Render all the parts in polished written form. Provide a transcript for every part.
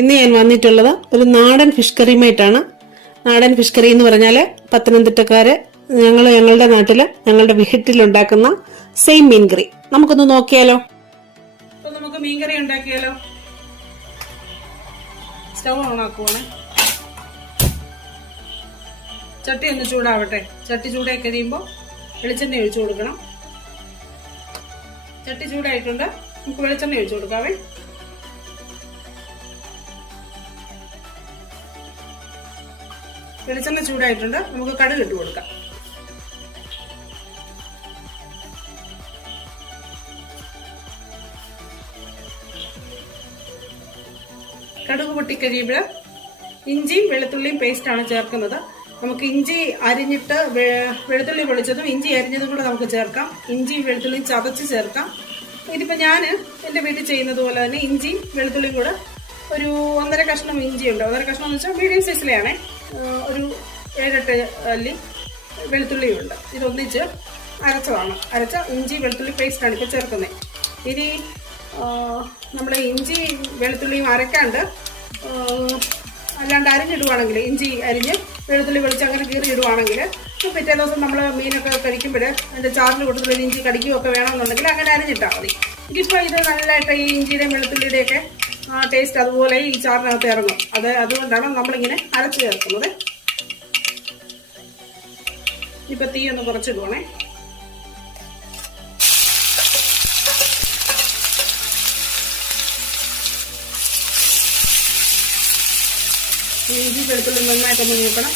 ഇന്ന് ഞാൻ വന്നിട്ടുള്ളത് ഒരു നാടൻ ഫിഷ് കറിയുമായിട്ടാണ്. നാടൻ ഫിഷ് കറി എന്ന് പറഞ്ഞാൽ പത്തനംതിട്ടക്കാര് ഞങ്ങളുടെ നാട്ടില് ഞങ്ങളുടെ വീട്ടിലുണ്ടാക്കുന്ന സെയിം മീൻ കറി. നമുക്കൊന്ന് നോക്കിയാലോ. അപ്പൊ നമുക്ക് മീൻ കറി ഉണ്ടാക്കിയാലോ. സ്റ്റൗ ഓൺ ആക്കുവാണ്. ചട്ടി ഒന്ന് ചൂടാവട്ടെ. ചട്ടി ചൂടായി കഴിയുമ്പോൾ വെളിച്ചെണ്ണ ഒഴിച്ചു കൊടുക്കണം. ചട്ടി ചൂടായിട്ടുണ്ട്. നമുക്ക് വെളിച്ചെണ്ണ ഒഴിച്ചു കൊടുക്കാവേ. വെളിച്ചെണ്ണ ചൂടായിട്ടുണ്ട്. നമുക്ക് കടുക് ഇട്ട് കൊടുക്കാം. കടുക് പൊട്ടിക്കഴിയുമ്പോൾ ഇഞ്ചിയും വെളുത്തുള്ളിയും പേസ്റ്റാണ് ചേർക്കുന്നത്. നമുക്ക് ഇഞ്ചി അരിഞ്ഞിട്ട് വെളുത്തുള്ളി പൊളിച്ചതും ഇഞ്ചി അരിഞ്ഞതും കൂടെ നമുക്ക് ചേർക്കാം. ഇഞ്ചിയും വെളുത്തുള്ളിയും ചതച്ച് ചേർക്കാം. ഇതിപ്പോൾ ഞാൻ എൻ്റെ വീട്ടിൽ ചെയ്യുന്നത് പോലെ തന്നെ ഇഞ്ചിയും വെളുത്തുള്ളിയും കൂടെ ഒരു 1.5 കഷ്ണം ഇഞ്ചിയുണ്ട്. 1.5 കഷ്ണം എന്ന് വെച്ചാൽ മീഡിയം സൈസിലെയാണേ. ഒരു 7-8 അല്ലി വെളുത്തുള്ളിയുണ്ട്. ഇതൊന്നിച്ച് അരച്ചതാണ്. അരച്ച ഇഞ്ചി വെളുത്തുള്ളി പേസ്റ്റാണ് ഇപ്പോൾ ചേർക്കുന്നത്. ഇനി നമ്മുടെ ഇഞ്ചി വെളുത്തുള്ളിയും അരക്കാണ്ട് അല്ലാണ്ട് അരിഞ്ഞിടുവാണെങ്കിൽ, ഇഞ്ചി അരിഞ്ഞ് വെളുത്തുള്ളി വെളിച്ച് അങ്ങനെ കീറി ഇടുവാണെങ്കിൽ പിറ്റേ ദിവസം നമ്മൾ മീനൊക്കെ കഴിക്കുമ്പോൾ അതിൻ്റെ ചാറിന് കൊടുത്തുള്ള ഇഞ്ചി കടിക്കുകയൊക്കെ വേണമെന്നുണ്ടെങ്കിൽ അങ്ങനെ അരിഞ്ഞിട്ടാൽ മതി. ഇതിപ്പോൾ ഇത് നല്ലതായിട്ട് ഈ ഇഞ്ചിയുടെയും വെളുത്തുള്ളിയുടെയൊക്കെ ടേസ്റ്റ് അതുപോലെ ഈ ചാറിനകത്ത് ഇറങ്ങും. അതുകൊണ്ടാണ് നമ്മളിങ്ങനെ അരച്ച് ചേർക്കുന്നത്. ഇപ്പൊ തീ ഒന്ന് കുറച്ചിടുവാണേ. ഇഞ്ചി വെളുത്തുള്ളി നന്നായിട്ടൊന്ന് നോക്കണം.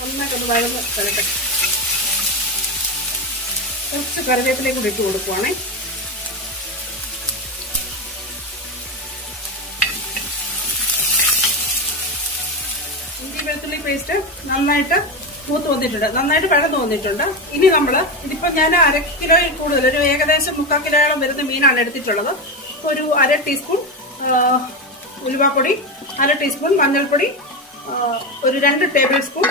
നന്നായിട്ടൊന്ന് വഴന്ന് തിളക്കട്ടെ. കുറച്ച് കറിവേപ്പിലേക്ക് കൂടി ഇട്ട് കൊടുക്കുവാണേ. ഇഞ്ചി വെളുത്തുള്ളി പേസ്റ്റ് നന്നായിട്ട് മൂത്ത് വന്നിട്ടുണ്ട്, നന്നായിട്ട് വഴന്ന് വന്നിട്ടുണ്ട്. ഇനി ഇതിപ്പോ ഞാൻ 1/2 കിലോയിൽ കൂടുതൽ, ഒരു ഏകദേശം 3/4 കിലോയോളം വരുന്ന മീനാണ് എടുത്തിട്ടുള്ളത്. ഒരു 1/2 ടീസ്പൂൺ ഉലുവാപ്പൊടി, 1/2 ടീസ്പൂൺ മഞ്ഞൾപ്പൊടി, ഒരു 2 ടേബിൾ സ്പൂൺ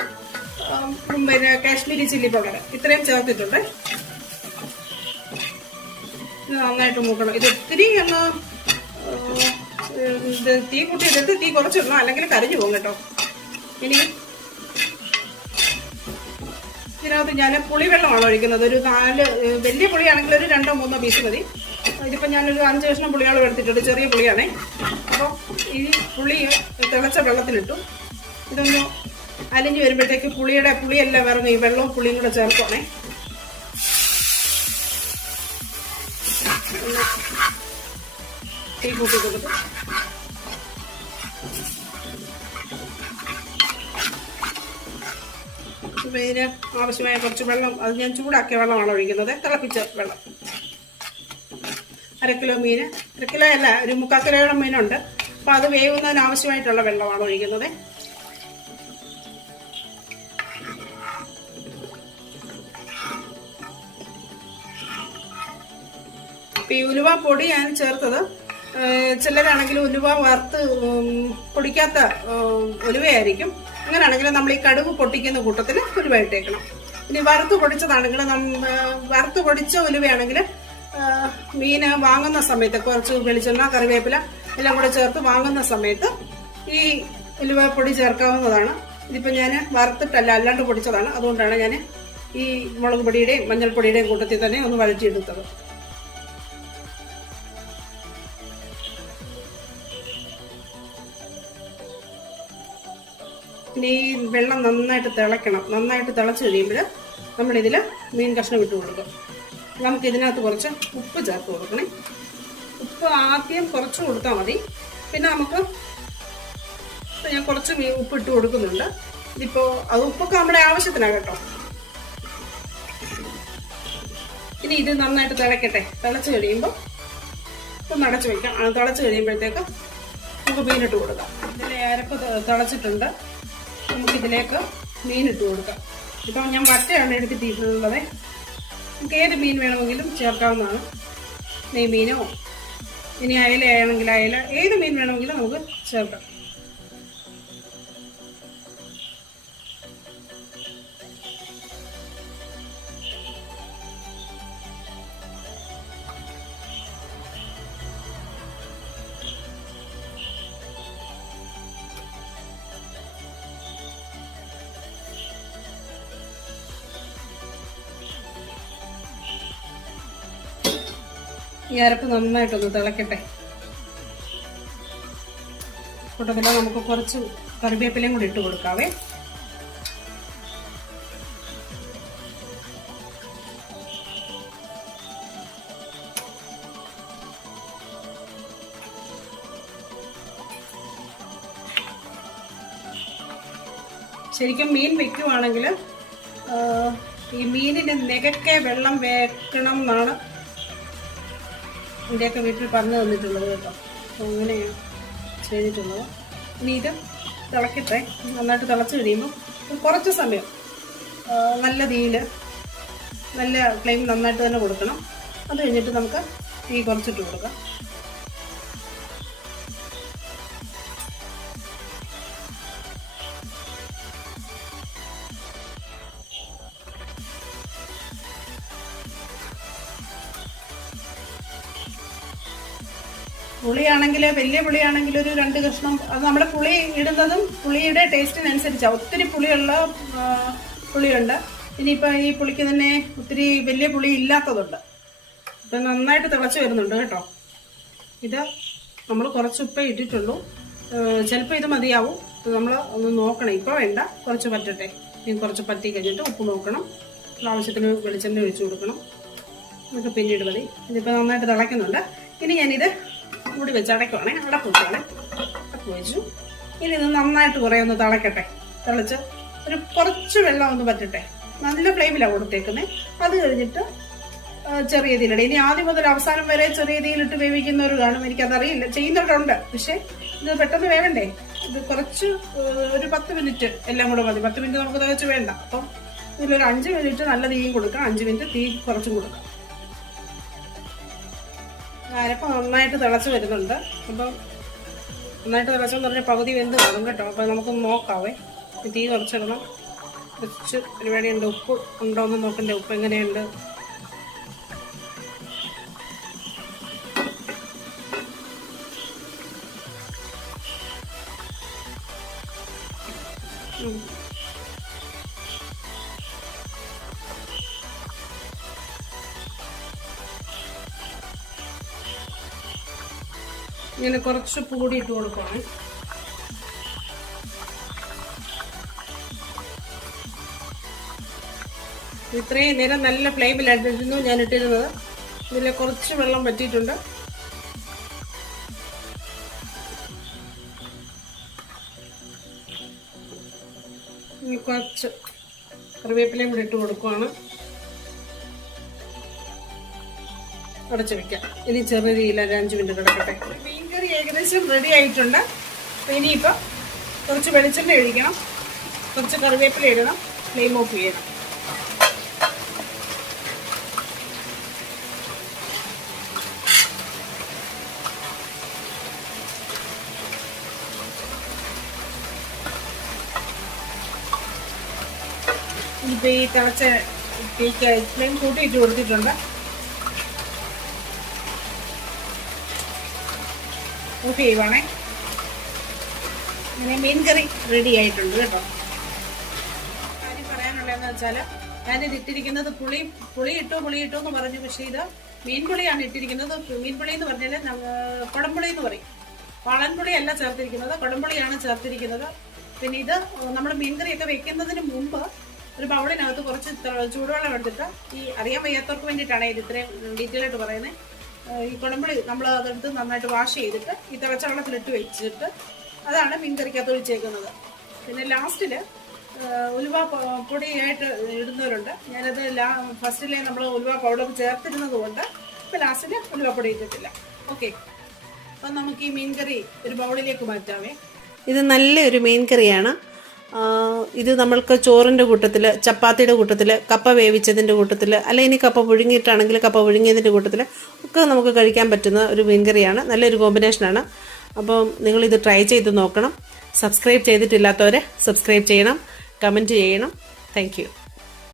പിന്നെ കാശ്മീരി ചില്ലി പൗഡർ, ഇത്രയും ചേർത്തിട്ടുണ്ട്. ഇത് നന്നായിട്ട് മൂക്കണം. ഇത് ഒത്തിരി ഒന്ന് തീ കൂട്ടിയിട്ടിട്ട് തീ കുറച്ചിടണം, അല്ലെങ്കിൽ കരിഞ്ഞു പോകും കേട്ടോ. ഇനി ഇതിനകത്ത് ഞാൻ പുളിവെള്ളമാണ് ഒഴിക്കുന്നത്. ഒരു 4 വലിയ പുളിയാണെങ്കിൽ ഒരു 2-3 പീസ് മതി. ഇതിപ്പോൾ ഞാനൊരു 5 കഷ്ണം പുളിയോളം എടുത്തിട്ടുണ്ട്. ചെറിയ പുളിയാണേ. അപ്പോൾ ഈ പുളി തിളച്ച വെള്ളത്തിലിട്ടു. ഇതൊന്ന് അലിഞ്ഞ് വരുമ്പോഴത്തേക്ക് പുളിയെല്ലാം ഇറങ്ങി വെള്ളവും പുളിയും കൂടെ ചേർക്കുവാണേ. തീ കൂട്ടി കൊടുത്തു. ഇതിന് ആവശ്യമായ കുറച്ച് വെള്ളം, അത് ഞാൻ ചൂടാക്കിയ വെള്ളമാണ് ഒഴിക്കുന്നത്. തിളപ്പിച്ച വെള്ളം. 1/2 കിലോ മീന്, 1/2 കിലോ അല്ല, ഒരു 3/4 കിലോയോളം മീനുണ്ട്. അപ്പം അത് വേവുന്നതിന് ആവശ്യമായിട്ടുള്ള വെള്ളമാണ് ഒഴിക്കുന്നത്. അപ്പം ഈ ഉലുവ പൊടി ഞാൻ ചേർത്തത്, ചിലരാണെങ്കിൽ ഉലുവ വറുത്ത് പൊടിക്കാത്ത ഉലുവയായിരിക്കും. അങ്ങനെയാണെങ്കിൽ നമ്മൾ ഈ കടുക് പൊട്ടിക്കുന്ന കൂട്ടത്തിൽ ഉലുവ ഇട്ടേക്കണം. ഇനി വറുത്ത് പൊടിച്ചതാണെങ്കിൽ, വറുത്ത് പൊടിച്ച ഉലുവയാണെങ്കിൽ മീൻ വാങ്ങുന്ന സമയത്ത് കുറച്ച് വെളിച്ചെണ്ണ, കറിവേപ്പില എല്ലാം കൂടെ ചേർത്ത് വാങ്ങുന്ന സമയത്ത് ഈ ഉലുവ പൊടി ചേർക്കാവുന്നതാണ്. ഇതിപ്പോൾ ഞാൻ വറുത്തിട്ടല്ല, അല്ലാണ്ട് പൊടിച്ചതാണ്. അതുകൊണ്ടാണ് ഞാൻ ഈ മുളക് പൊടിയുടെയും മഞ്ഞൾപ്പൊടിയുടെയും കൂട്ടത്തിൽ തന്നെ ഒന്ന് വഴറ്റിയെടുത്തത്. പിന്നെ ഈ വെള്ളം നന്നായിട്ട് തിളയ്ക്കണം. നന്നായിട്ട് തിളച്ച് കഴിയുമ്പോൾ നമ്മളിതിൽ മീൻ കഷ്ണം ഇട്ട് കൊടുക്കും. നമുക്ക് ഇതിനകത്ത് കുറച്ച് ഉപ്പ് ചേർത്ത് കൊടുക്കണേ. ഉപ്പ് ആദ്യം കുറച്ച് കൊടുത്താൽ മതി. പിന്നെ ഞാൻ കുറച്ച് ഉപ്പ് ഇട്ട് കൊടുക്കുന്നുണ്ട്. ഇതിപ്പോൾ അത് ഉപ്പൊക്കെ നമ്മുടെ ആവശ്യത്തിനാണ് കേട്ടോ. ഇനി ഇത് നന്നായിട്ട് തിളക്കട്ടെ. തിളച്ച് കഴിയുമ്പോൾ ഒന്ന് അടച്ച് വയ്ക്കാം. അത് തിളച്ച് കഴിയുമ്പോഴത്തേക്ക് നമുക്ക് മീനിട്ട് കൊടുക്കാം. ഇതിലെ അരപ്പ് തിളച്ചിട്ടുണ്ട്. നമുക്കിതിലേക്ക് മീനിട്ട് കൊടുക്കാം. ഇപ്പം ഞാൻ വറ്റയാണ് എടുത്തിട്ടുള്ളത്. നമുക്ക് ഏത് മീൻ വേണമെങ്കിലും ചേർക്കാവുന്നതാണ്. നെയ്മീനോ ഇനി അയലയാണെങ്കിൽ അയല, ഏത് മീൻ വേണമെങ്കിലും നമുക്ക് ചേർക്കാം. ഈ അരപ്പ് നന്നായിട്ടൊന്ന് തിളക്കട്ടെ. കൂട്ടത്തിൽ നമുക്ക് കുറച്ച് കറിവേപ്പിലയും കൂടി ഇട്ട് കൊടുക്കാവേ. ശരിക്കും മീൻ വെക്കുവാണെങ്കിൽ ഈ മീനിന് നികക്കെ വെള്ളം വെക്കണം എന്നാണ് എൻ്റെയൊക്കെ വീട്ടിൽ പറഞ്ഞു തന്നിട്ടുള്ളത് കേട്ടോ. അപ്പോൾ അങ്ങനെയാണ് ചെയ്തിട്ടുള്ളത്. ഇനി ഇത് തിളക്കട്ടെ. നന്നായിട്ട് തിളച്ച് കഴിയുമ്പോൾ കുറച്ച് സമയം നല്ല തീയിൽ നല്ല ഫ്ലെയിം നന്നായിട്ട് തന്നെ കൊടുക്കണം. അത് കഴിഞ്ഞിട്ട് നമുക്ക് തീ കുറച്ചിട്ട് കൊടുക്കാം. പുളിയാണെങ്കിൽ വലിയ പുളിയാണെങ്കിൽ ഒരു 2 കഷ്ണം. അത് നമ്മുടെ പുളി ഇടുന്നതും പുളിയുടെ ടേസ്റ്റിനനുസരിച്ചാണ്. ഒത്തിരി പുളിയുള്ള പുളിയുണ്ട്. ഇനിയിപ്പോൾ ഈ പുളിക്ക് തന്നെ ഒത്തിരി വലിയ പുളി ഇല്ലാത്തതുണ്ട്. ഇപ്പം നന്നായിട്ട് തിളച്ച് വരുന്നുണ്ട് കേട്ടോ. ഇത് നമ്മൾ കുറച്ച് ഉപ്പേ ഇട്ടിട്ടുള്ളൂ. ചിലപ്പോൾ ഇത് മതിയാവും. നമ്മൾ ഒന്ന് നോക്കണം. ഇപ്പോൾ വേണ്ട, കുറച്ച് പറ്റട്ടെ. ഇനി കുറച്ച് പറ്റി കഴിഞ്ഞിട്ട് ഉപ്പ് നോക്കണം. ആവശ്യത്തിന് വെളിച്ചെണ്ണ ഒഴിച്ചു കൊടുക്കണം. ഇതൊക്കെ പിന്നീട് മതി. ഇതിപ്പോൾ നന്നായിട്ട് തിളയ്ക്കുന്നുണ്ട്. ഇനി ഞാനിത് മൂടി വെച്ച് അടയ്ക്കുവാണേ. അടപ്പ് വെച്ചു. ഇനി ഇത് നന്നായിട്ട് കുറേ ഒന്ന് തിളക്കട്ടെ. തിളച്ച് ഒരു കുറച്ച് വെള്ളം ഒന്ന് പറ്റട്ടെ. നല്ല ഫ്ലെയിമിലാണ് കൊടുത്തേക്കുന്നത്. അത് കഴിഞ്ഞിട്ട് ചെറിയ തീയിലിടുക. ഇനി ആദ്യം മുതൽ അവസാനം വരെ ചെറിയ തീയിലിട്ട് വേവിക്കുന്നവർ കാണും. എനിക്കതറിയില്ല, ചെയ്യുന്നവരുണ്ട്. പക്ഷെ ഇത് പെട്ടെന്ന് വേവണ്ടേ. ഇത് കുറച്ച് ഒരു 10 മിനിറ്റ് എല്ലാം കൂടെ മതി. 10 മിനിറ്റ് നമുക്ക് തികച്ച് വേണ്ട. അപ്പം ഇതിലൊരു 5 മിനിറ്റ് നല്ല തീയും കൊടുക്കാം, 5 മിനിറ്റ് തീ കുറച്ചും കൊടുക്കാം. അരപ്പം നന്നായിട്ട് തിളച്ച് വരുന്നുണ്ട്. അപ്പം നന്നായിട്ട് തിളച്ചെന്ന് പറഞ്ഞാൽ പകുതി വെന്ത് കാണും കേട്ടോ. അപ്പം നമുക്കൊന്ന് നോക്കാവേ. തീ കുറച്ചിടണം. കുറച്ച് പരിപാടിയുണ്ട്. ഉപ്പ് ഉണ്ടോ എന്ന് നോക്കണ്ടേ. ഉപ്പ് എങ്ങനെയുണ്ട്. ഇങ്ങനെ കുറച്ച് പൊടി ഇട്ട് കൊടുക്കണം. ഇത്രയും നേരം നല്ല ഫ്ലെയിമിലായിരുന്നു ഞാൻ ഇട്ടിരുന്നത്. ഇതിൽ കുറച്ച് വെള്ളം പറ്റിയിട്ടുണ്ട്. ഇനി കുറച്ച് കറിവേപ്പിലയും കൂടി ഇട്ട് കൊടുക്കുവാണ്. അടച്ചു വെക്കാം. ഇനി ചെറിയ തീയിൽ 5 മിനിറ്റ് കിടക്കട്ടെ. മീൻകറി ഏകദേശം റെഡി ആയിട്ടുണ്ട്. ഇനിയിപ്പോൾ കുറച്ച് വെളിച്ചെണ്ണ ഒഴിക്കണം, കുറച്ച് കറിവേപ്പില ഇടണം, ഫ്ലെയിം ഓഫ് ചെയ്യണം. ഇനിയിപ്പോൾ ഈ തിളച്ച തീക്ക് ഫ്ലെയിം കൂട്ടിയിട്ട് കൊടുത്തിട്ടുണ്ട്. ഓഫ് ചെയ്യുവാണേ. ഇങ്ങനെ മീൻകറി റെഡി ആയിട്ടുണ്ട് കേട്ടോ. കാര്യം പറയാനുള്ളതെന്ന് വെച്ചാൽ ഞാനിത് ഇട്ടിരിക്കുന്നത് പുളി ഇട്ടു എന്ന് പറഞ്ഞു. പക്ഷേ ഇത് മീൻപുളിയാണ് ഇട്ടിരിക്കുന്നത്. മീൻപുളി എന്ന് പറഞ്ഞാൽ കുടംപുളി എന്ന് പറയും. വളൻപുളി അല്ല ചേർത്തിരിക്കുന്നത്, കുടംപുളിയാണ് ചേർത്തിരിക്കുന്നത്. പിന്നെ ഇത് നമ്മൾ മീൻകറിയൊക്കെ വെക്കുന്നതിന് മുമ്പ് ഒരു ബൗളിനകത്ത് കുറച്ച് ചൂടുവെള്ളം എടുത്തിട്ട്, ഈ അറിയാൻ വയ്യാത്തവർക്ക് വേണ്ടിയിട്ടാണ് ഇത് ഇത്രയും ഡീറ്റെയിൽ ആയിട്ട് പറയുന്നത്. ഈ കുടംപുളി നമ്മൾ അതെടുത്ത് നന്നായിട്ട് വാഷ് ചെയ്തിട്ട് ഈ തിളച്ച വെള്ളത്തിലിട്ട് വെച്ചിട്ട് അതാണ് മീൻകറിക്കകത്ത് ഒഴിച്ചേക്കുന്നത്. പിന്നെ ലാസ്റ്റിൽ ഉലുവ പൊടിയായിട്ട് ഇടുന്നവരുണ്ട്. ഞാനത് ഫസ്റ്റിലെ നമ്മൾ ഉലുവ പൗഡർ ചേർത്തിരുന്നത് കൊണ്ട് ഇപ്പം ലാസ്റ്റിൽ ഉലുവപ്പൊടി ഇട്ടിട്ടില്ല. ഓക്കെ, അപ്പം നമുക്ക് ഈ മീൻകറി ഒരു ബൗളിലേക്ക് മാറ്റാമേ. ഇത് നല്ലൊരു മീൻകറിയാണ്. ഇത് നമ്മൾക്ക് ചോറിൻ്റെ കൂട്ടത്തിൽ, ചപ്പാത്തിയുടെ കൂട്ടത്തിൽ, കപ്പ വേവിച്ചതിൻ്റെ കൂട്ടത്തിൽ, അല്ലെങ്കിൽ കപ്പ പുഴുങ്ങിയിട്ടാണെങ്കിൽ കപ്പ പുഴുങ്ങിയതിൻ്റെ കൂട്ടത്തിൽ ഒക്കെ നമുക്ക് കഴിക്കാൻ പറ്റുന്ന ഒരു മീൻകറിയാണ്. നല്ലൊരു കോമ്പിനേഷനാണ്. അപ്പം നിങ്ങളിത് ട്രൈ ചെയ്ത് നോക്കണം. സബ്സ്ക്രൈബ് ചെയ്തിട്ടില്ലാത്തവരെ സബ്സ്ക്രൈബ് ചെയ്യണം, കമൻറ്റ് ചെയ്യണം. Thank you.